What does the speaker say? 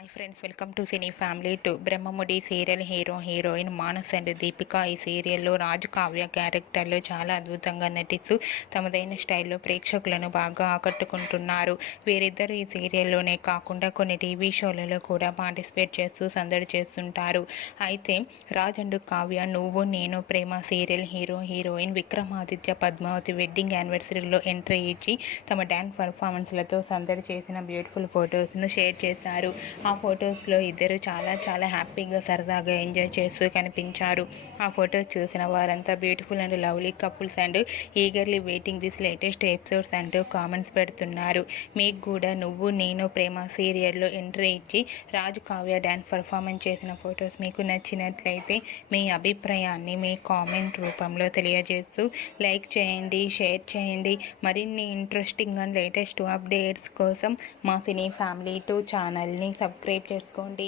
Hi friends, welcome to cine family to Brahmamudi serial heroine Manas and Deepika ఈ సీరియల్లో రాజు కావ్య క్యారెక్టర్లో చాలా అద్భుతంగా నటిస్తూ తమదైన స్టైల్లో ప్రేక్షకులను బాగా ఆకట్టుకుంటున్నారు. వీరిద్దరూ ఈ సీరియల్లోనే కాకుండా కొన్ని టీవీ షోలలో కూడా పార్టిసిపేట్ చేస్తూ సందడి చేస్తుంటారు. అయితే Raj and Kavya Nuvvu Nenu Prema serial heroine Vikramaditya Padmavathi wedding యానివర్సరీలో ఎంట్రీ ఇచ్చి తమ డ్యాన్స్ పర్ఫార్మెన్స్లతో సందడి చేసిన బ్యూటిఫుల్ ఫొటోస్ను షేర్ చేశారు. ఆ ఫొటోస్లో ఇద్దరు చాలా హ్యాపీగా సరదాగా ఎంజాయ్ చేస్తూ కనిపించారు. ఆ ఫొటోస్ చూసిన వారంతా beautiful and lovely couples and eagerly waiting this latest episodes అంటూ కామెంట్స్ పెడుతున్నారు. మీకు కూడా నువ్వు నేను ప్రేమ సీరియల్లో ఎంట్రీ ఇచ్చి రాజు కావ్య డ్యాన్స్ పర్ఫార్మెన్స్ చేసిన ఫొటోస్ మీకు నచ్చినట్లయితే మీ అభిప్రాయాన్ని మీ కామెంట్ రూపంలో తెలియజేస్తూ లైక్ చేయండి, షేర్ చేయండి. మరిన్ని ఇంట్రెస్టింగ్ అండ్ లేటెస్ట్ అప్డేట్స్ కోసం మా సినీ ఫ్యామిలీ 2 ఛానల్ని సబ్స్క్రైబ్ చేసుకోండి.